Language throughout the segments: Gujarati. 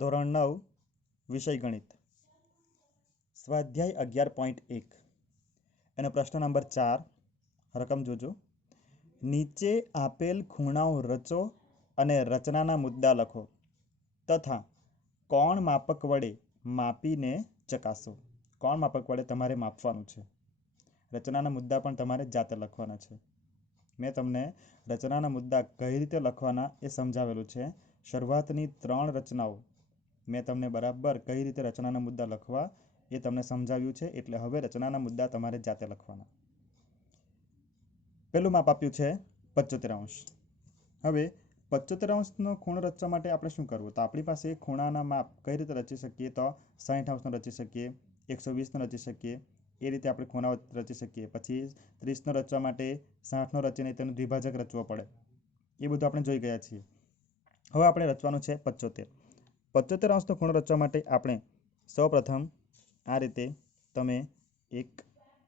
ધોરણ 9 વિષય ગણિત સ્વાધ્યાય 11.1 એનો પ્રશ્ન નંબર 4 રકમ જોજો. નીચે આપેલ ખૂણાઓ રચો અને રચનાના મુદ્દા લખો તથા કોણ માપક વડે માપીને ચકાસો. કોણ માપક વડે તમારે માપવાનું છે. રચનાના મુદ્દા પણ તમારે જાતે લખવાના છે. મેં તમને રચનાના મુદ્દા કઈ રીતે લખવાના એ સમજાવેલું છે. શરૂઆતની 3 રચનાઓ મેં તમને બરાબર કઈ રીતે રચનાના મુદ્દા લખવા એ તમને સમજાવ્યું છે. એટલે હવે રચનાના મુદ્દા તમારે જાતે લખવાના. પહેલું માપ આપ્યું છે 75°. હવે 75°નો ખૂણો રચવા માટે આપણે શું કરવું? તો આપણી પાસે ખૂણાના માપ કઈ રીતે રચી શકીએ? તો 60°નો રચી શકીએ, 120°નો રચી શકીએ. એ રીતે આપણે ખૂણાઓ રચી શકીએ. પછી 30°નો રચવા માટે 60°નો રચીને તેનો દ્વિભાજક રચવો પડે. એ બધું આપણે જોઈ ગયા છીએ. હવે આપણે રચવાનું છે 75. 75°નો ખૂણો રચવા માટે આપણે સૌપ્રથમ આ રીતે તમે એક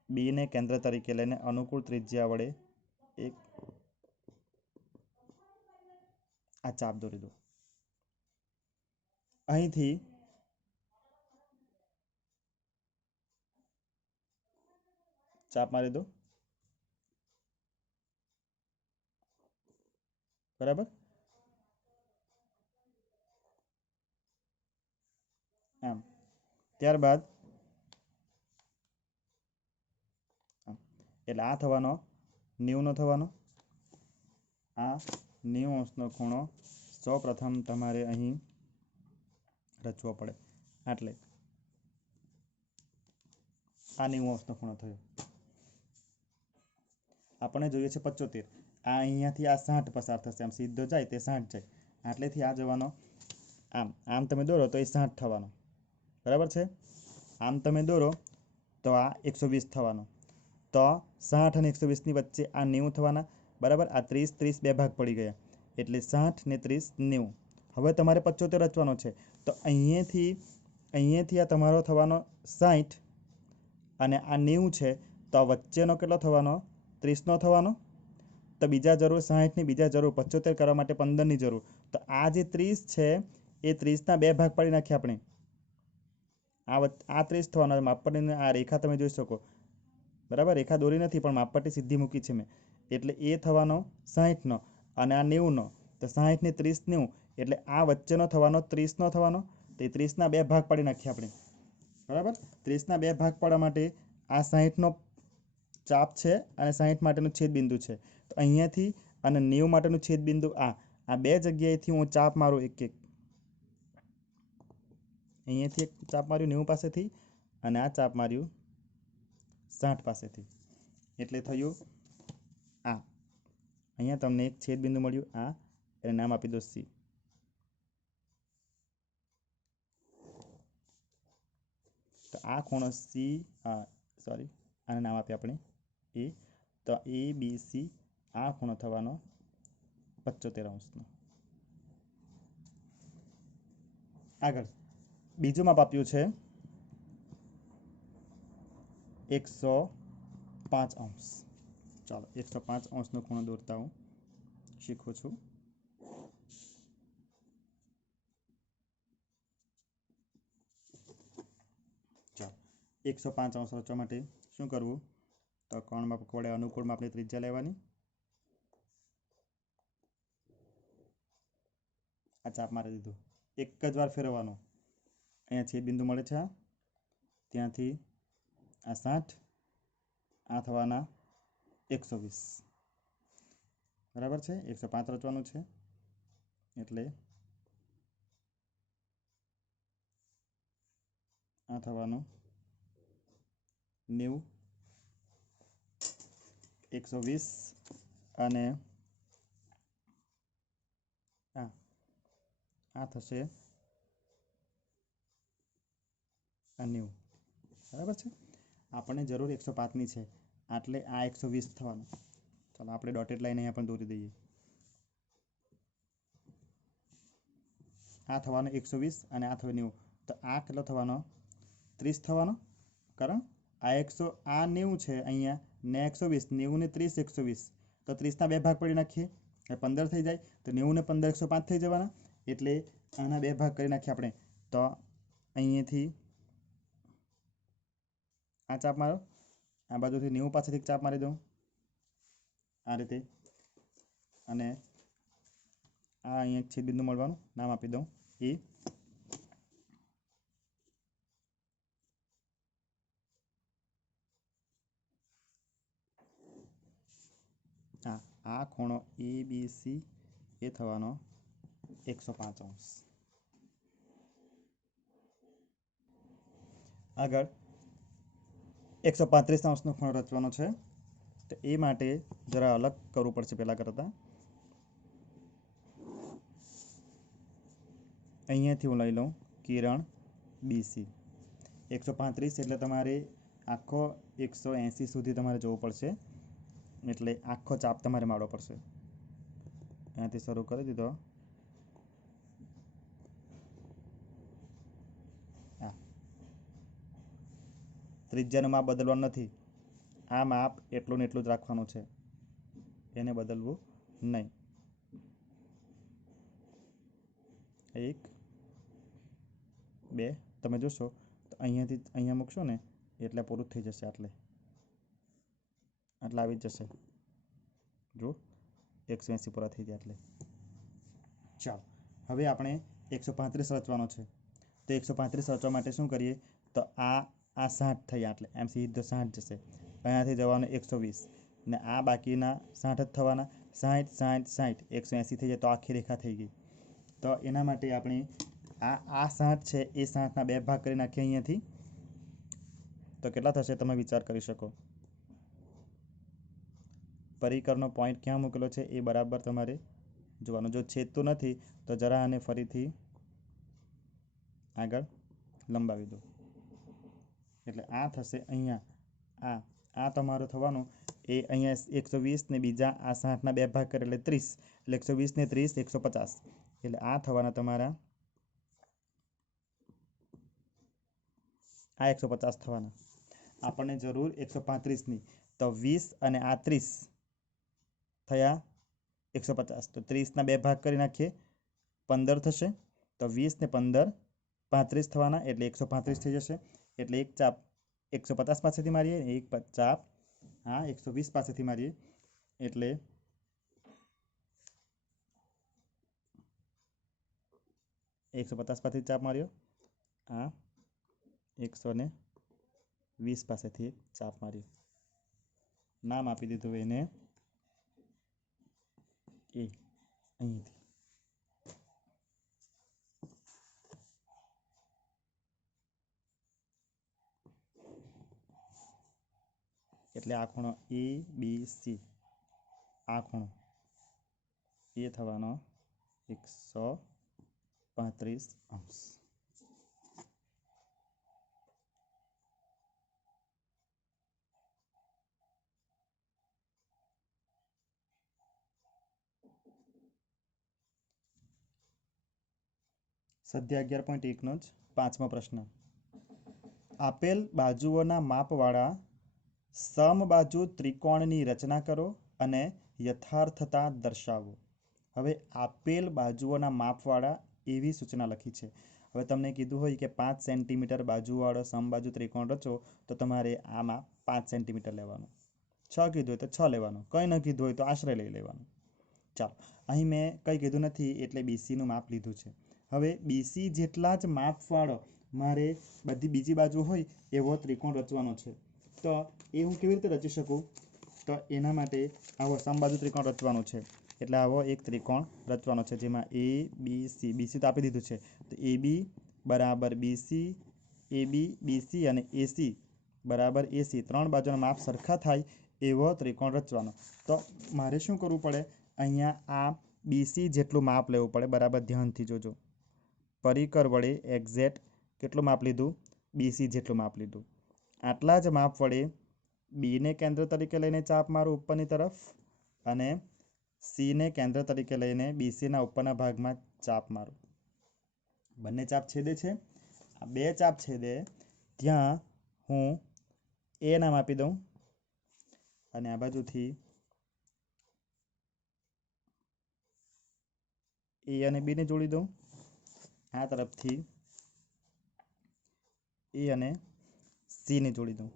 બીને કેન્દ્ર તરીકે લઈને અનુકૂળ ત્રિજ્યા વડે એક આ ચાપ દોરી દો. અહીંથી ચાપ મારી દો. બરાબર. આમ ત્યારબાદ એટલે આ થવાનો 90°નો થવાનો. આ 90°નો ખૂણો સૌપ્રથમ તમારે અહીં રચવો પડે. એટલે આ 90°નો ખૂણો થયો. આપણે જોઈએ છે 75. આ અહીંયાથી આ 60 પસાર થશે. આમ સીધો જાય તે 60 જાય. આટલેથી આ જવાનો આમ આમ તમે દોરો તો એ 60 થવાનો. બરાબર છે. આમ તમે દોરો તો આ 120 થવાનો. તો 60 અને 120ની વચ્ચે આ 90 થવાના. બરાબર. આ 30 બે ભાગ પડી ગયા એટલે 60 ને 30 90. હવે તમારે 75 રચવાનો છે. તો અહીંયાથી આ તમારો થવાનો 60 અને આ 90 છે. તો આ વચ્ચેનો કેટલો થવાનો? 30નો થવાનો. તો બીજા જરૂર 60ની બીજા જરૂર 75 કરવા માટે 15ની જરૂર. તો આ જે 30 છે એ 30ના બે ભાગ પાડી નાખીએ આપણે. આ 30 થવાનો. માપપટ્ટીને આ રેખા તમે જોઈ શકો. બરાબર. રેખા દોરી નથી પણ માપપટ્ટી સીધી મૂકી છે મેં. એટલે એ થવાનો 60નો અને આ 90નો. તો 60 ને 30 90 એટલે આ વચ્ચેનો થવાનો 30નો થવાનો. તો એ 30ના બે ભાગ પાડી નાખીએ આપણે. બરાબર. 30ના બે ભાગ પાડવા માટે આ 60નો ચાપ છે અને 60 માટેનું છેદ બિંદુ છે. તો અહીંયાથી અને 90 માટેનું છેદ બિંદુ આ બે જગ્યાએથી હું ચાપ મારું એક અહીંયાથી એક ચાપ માર્યું 90 પાસેથી અને આ ચાપ માર્યું 60 પાસેથી. એટલે થયું આ. અહીંયા તમને એક છેદ બિંદુ મળ્યું. આ એને નામ આપી દો સી. તો આ ખૂણો સી આને નામ આપીએ આપણે એ. તો એ બી સી આ ખૂણો થવાનો 75°નો. આગળ બીજું માપ આપ્યું છે 105°. ચાલો 105°નો ખૂણો દોરતા હું શીખું છું. ચાલો 105° રચવા માટે શું કરવું? તો કોણ માપક વડે અનુકૂળ માપની ત્રિજ્યા લેવાની. આ ચાપ મારી દીધું. એક જ વાર ફેરવવાનો. અહીંયા છેદ બિંદુ મળે છે. ત્યાંથી આ 60 આ થવાના 120. બરાબર છે. 105 રચવાનું છે એટલે આ થવાનું 90 120 અને આ થશે આ 90. બરાબર છે. આપણને જરૂર 105ની છે એટલે આ 120 થવાનું. ચાલો આપણે ડોટેડ લાઈન અહીંયા પણ દોરી દઈએ. આ થવાનો 120 અને આ થવાનો 90. તો આ કેટલો થવાનો? 30 થવાનો. કારણ આ 90 છે અહીંયા ને 120. 90 ને 30 120. તો 30ના બે ભાગ પડી નાખીએ એટલે 15 થઈ જાય. તો 90 ને 15 105 થઈ જવાના. એટલે આના બે ભાગ કરી નાખીએ આપણે. તો અહીંયાથી આ ચાપ મારો, આ બાજુથી 90 પાસેથી ચાપ મારી દઉં આ રીતે, અને આ અહીંયા છેદ બિંદુ મળવાનું નામ આપી દઉં એ. આ ખૂણો ABC એ થવાનો 105 અંશ. આગળ 135 અંશનો ખૂણો રચવાનો છે, તો એ માટે જરા અલગ કરવું પડશે પહેલાં કરતાં. અહીંયાથી હું લઈ લઉં કિરણ BC. 135 એટલે તમારે આખો 180 સુધી તમારે જવું પડશે, એટલે આખો ચાપ તમારે મારવો પડશે. અહીંયાથી શરૂ કરી દીધો. ત્રિજ્યાનું માપ બદલવાનું નથી, આ માપ એટલું ને એટલું જ રાખવાનું છે, એને બદલવું નહીં. 1 2 તમે જોશો તો અહીંયાથી અહીંયા મૂકશો ને એટલે પૂરું થઈ જશે. આટલે આવી જ જશે. જો 180 પૂરા થઈ ગયા એટલે. ચાલો હવે આપણે 135 રચવાનો છે. તો 135 રચવા માટે શું કરીએ, તો આ 60 થયા એટલે એમ સીધો 60 જશે. અહીંયાથી જવાનું 120 ને આ બાકીના 60 જ થવાના. 60 60 60 180 થઈ જાય તો આખી રેખા થઈ ગઈ. તો એના માટે આપણે આ 60 છે એ 60ના બે ભાગ કરી નાખીએ અહીંયાથી. તો કેટલા થશે તમે વિચાર કરી શકો. પરિકરનો પોઈન્ટ ક્યાં મૂકેલો છે એ બરાબર તમારે જોવાનું. જો છેદતું નથી તો જરા આને ફરીથી આગળ લંબાવી દો, એટલે આ થશે અહીંયા. આ તમારું થવાનું એ અહીંયા 120 ને બીજા આ 60ના બે ભાગ કરે એટલે 30, એટલે 120 ને 30 150, એટલે આ થવાના તમારા આ 150 થવાના. આપણને જરૂર 135ની, તો 20 અને આ 30 થયા 150. તો 30ના બે ભાગ કરી નાખીએ 15 થશે. તો 20 ને 15 35 થવાના, એટલે 135 થઈ જશે. એટલે એક ચાપ 150 પાસેથી મારીએ, એક ચાપ 120 પાસેથી મારીએ, એટલે 150 પાસેથી ચાપ માર્યો, 120 પાસેથી ચાપ માર્યો. નામ આપી દીધું એને એ. અહીંથી એટલે આ ખૂણો ABC, આ ખૂણો એ થવાનો 135 અંશ. સ્વાધ્યાય 11.1નો જ 5મો પ્રશ્ન. આપેલ બાજુઓના માપવાળા સમબાજુ ત્રિકોણની રચના કરો અને યથાર્થતા દર્શાવો. હવે આપેલ બાજુઓના માપવાળા એવી સૂચના લખી છે. હવે તમને કીધું હોય કે 5 સેન્ટીમીટર બાજુવાળો સમબાજુ ત્રિકોણ રચો, તો તમારે આમાં 5 સેન્ટીમીટર લેવાનું. 6 કીધું હોય તો 6 લેવાનું, કંઈ ન કીધું હોય તો આશરે લઈ લેવાનું. ચાલો, અહીં મેં કંઈ કીધું નથી એટલે BCનું માપ લીધું છે. હવે BC જેટલા જ માપવાળો મારે બધી બીજી બાજુ હોય એવો ત્રિકોણ રચવાનો છે. તો એ હું કેવી રીતે રચી શકું, તો એના માટે આવો સમબાજુ ત્રિકોણ રચવાનો છે. એટલે આવો એક ત્રિકોણ રચવાનો છે જેમાં ABC તો આપી દીધું છે. તો AB બરાબર BC, AB BC અને AC બરાબર AC, ત્રણ બાજુના માપ સરખા થાય એવો ત્રિકોણ રચવાનો. તો મારે શું કરવું પડે, અહીંયા આ BC જેટલું માપ લેવું પડે. બરાબર ધ્યાનથી જોજો. પરિકર વડે એક્ઝેક્ટ કેટલું માપ લીધું, BC જેટલું માપ લીધું. આટલા જ માપ વડે બીને કેન્દ્ર તરીકે લઈને ચાપ મારું ઉપરની તરફ, અને સીને કેન્દ્ર તરીકે લઈને BCના ઉપરના ભાગમાં ચાપ મારું. બંને ચાપ છેદે છે. આ બે ચાપ છેદે ત્યાં હું A નામ આપી દઉં, અને આ બાજુથી એ અને બી ને જોડી દઉં, આ તરફથી એ અને સી ને જોડી દઉં.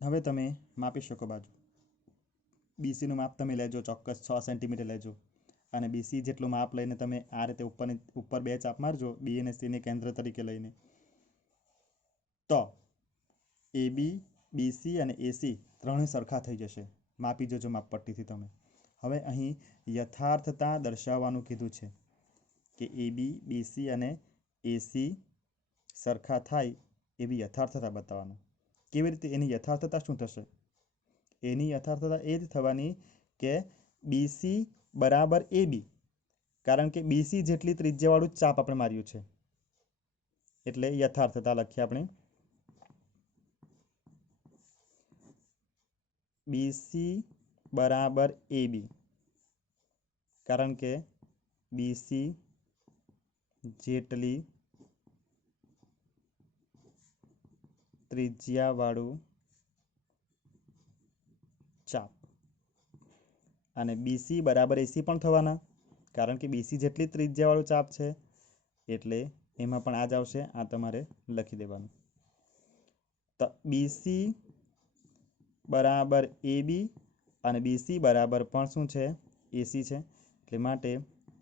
હવે તમે માપી શકો બાજુ. બીસીનું માપ તમે લેજો, ચોક્કસ 6 સેન્ટીમીટર લેજો, અને બીસી જેટલું માપ લઈને તમે આ રીતે ઉપર બે ચાપ મારજો, બી અને સીને કેન્દ્ર તરીકે લઈને. તો એ બી, બીસી અને એસી ત્રણે સરખા થઈ જશે. માપી જજો માપપટ્ટીથી તમે. હવે અહીં યથાર્થતા દર્શાવવાનું કીધું છે કે એ બી, બીસી અને એસી સરખા થાય એવી યથાર્થતા બતાવવાનું. કેવી રીતે? એની યથાર્થતા શું થશે? એની યથાર્થતા એ જ થવાની કે બીસી બરાબર એ બી, કારણ કે બીસી જેટલી ત્રિજ્યાવાળું ચાપ આપણે માર્યું છે, એટલે યથાર્થતા લખીએ આપણે. બીસી બરાબર એ બી, કારણ કે બીસી જેટલી ત્રિજ્યાવાળું ચાપ, અને બીસી બરાબર એસી પણ થવાના, કારણ કે બીસી જેટલી ત્રિજ્યાવાળું ચાપ છે, એટલે એમાં પણ આ જ આવશે. આ તમારે લખી દેવાનું. તો બીસી બરાબર એ બી અને બીસી બરાબર પણ શું છે? એસી છે. એટલે માટે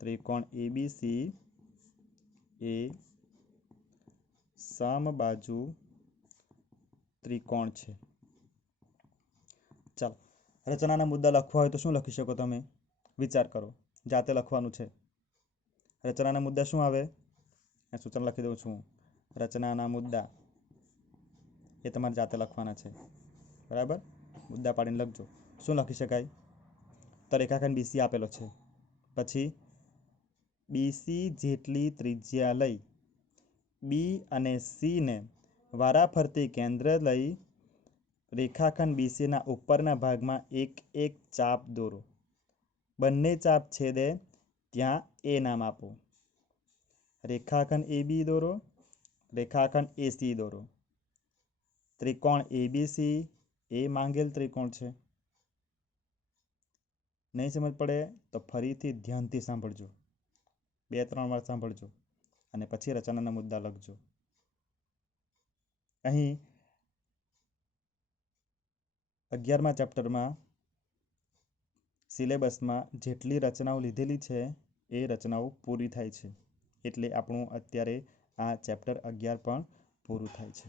ત્રિકોણ એબીસી એ સમબાજુ ત્રિકોણ છે. ચાલો, રચનાના મુદ્દા લખવા હોય તો શું લખી શકો તમે? વિચાર કરો, જાતે લખવાનું છે. રચનાના મુદ્દા શું આવે? સૂચન લખી દઉં છું. રચનાના મુદ્દા એ તમારે જાતે લખવાના છે, બરાબર? મુદ્દા પાડીને લખજો. શું લખી શકાય? તો રેખાખંડ બીસી આપેલો છે, પછી બીસી જેટલી ત્રિજ્યા લઈ બી અને સીને વારાફરતી કેન્દ્ર લઈ રેખાખંડ બીસીના ઉપરના ભાગમાં એક એક ચાપ દોરો. બંને ચાપ છેદે ત્યાં એ નામ આપો. રેખાખંડ એ બી દોરો, રેખાખંડ એસી દોરો. ત્રિકોણ એબીસી એ માંગેલ ત્રિકોણ છે. નહીં સમજ પડે તો ફરીથી ધ્યાનથી સાંભળજો, 2-3 વાર સાંભળજો, અને પછી રચનાના મુદ્દા લખજો. અહીં 11મા ચેપ્ટરમાં સિલેબસમાં જેટલી રચનાઓ લીધેલી છે એ રચનાઓ પૂરી થાય છે, એટલે આપણું અત્યારે આ ચેપ્ટર 11 પણ પૂરું થાય છે.